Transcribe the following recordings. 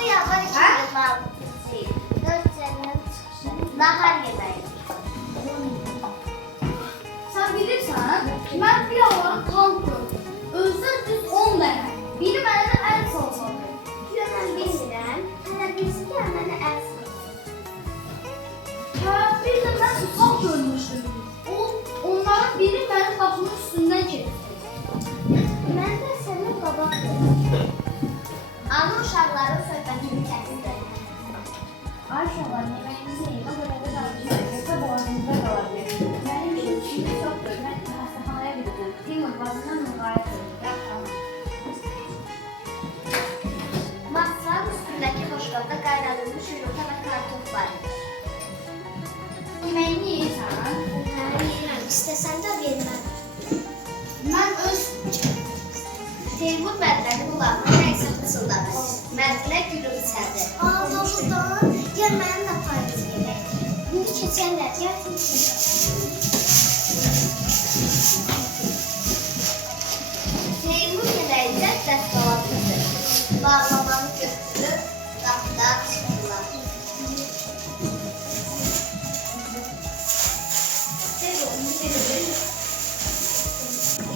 6 yanvar 2026 il. 4 cənnət çıxışı. Nahar yeməyi. Sən bilirsən, mən bir alan tankım. Özdə düz 10 dənə. Biri mənə əl salsadı. Mən bilmirəm. Hələ birisi ki, mənə əl salsın. Hə, bir də mən ufaq görmüşdüm. Onların biri mənim qapımın üstündən keçdi. Mən də sənin babam dedim. Ana uşaqların söhbətini kəsdi. Ay uşaqlar, yeməyinizi yeyin. O qədər də danışmayın. Yoxsa boğazınızda qala bilər. Mənim işim şimdi çoxdur. Mən xəstəxanaya gedəcəm. Timur bazından müğayət edin. Masanın üstündəki boşluqda qaynadılmış yumurta və kartof var. Yeməyini yeyirsən? Mən yeyirəm. İstəsən də verməm. Mən öz Teymur Mədrəni qulağına nəysə fısıldadı. Mədrə gülümsədi. Doğrudan, gəl mənim də payımız gedək. İndi keçərlər, gəl Teymur gedəkcə dəstəlatlıdır. Bağlamanı götürüb, qapıdan çıxdılar.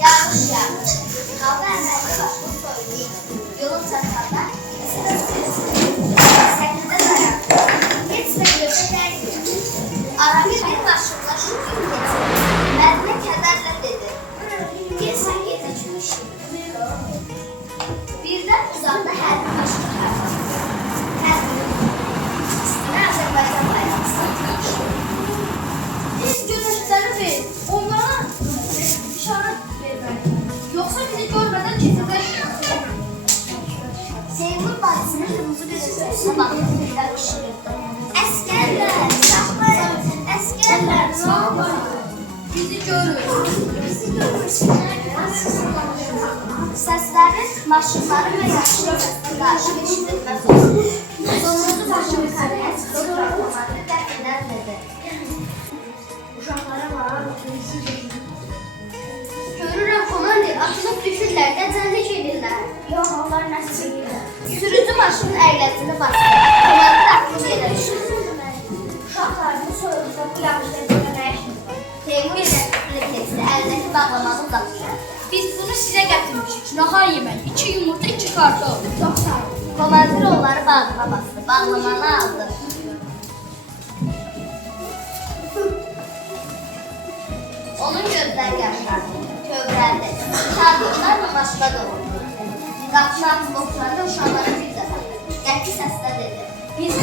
Yağış yağır. Hava əməlli başını soyulur. Yolun çatanda səhildə dayandı. Heç də gözə dəydi. Arada bir maşınla şu gün keçir. Mədinə kədərlə dedi. Gelsən gecikmişim. Birdən uzaqda hərbi maşın çıxardı. Hərbinin üstünə Azərbaycan bayrağı satılmışdı. Biz görüşləri ver. Onlara işarət vermək. Yoxsa bizi görmədən keçəcək. Seymur bacısının kırmızı gözlərinə baxıb birdən qışqırdı. Əskərlər, saxlayın, əskərlər, saxlayın. Bizi görür. Bizi görürsünlər. Səsləri maşınların və yaşlı səslə qarşı eşidilməz oldu. Sonuncu başını karaya çıxıb bırakmadı, dəfindən dedi. Uşaqlara var, görürəm komandir, atılıb düşürlər, qəzənlik edirlər. Yox, onlar nəsə edirlər. Sürücü maşının əyləsini bastı. Komandir aklını yerə düşür. Uşaqların soyuqda bu yağışlarında nə işiniz var? Teymur refleksli əlindəki bağlamanı uzatdı. Biz bunu sizə gətirmişik. Nahar yemək. 2 yumurta, 2 kartof. Çox sağ olun. Komandir onları bağlama bastı. Bağlamanı aldı. Onun gözləri yaşardı. Kövrəldi. Şadlıqlarla başına doğru. Qapını açıb oturanda uşaqlara bir də baxdı. Qəti səslə dedi. Biz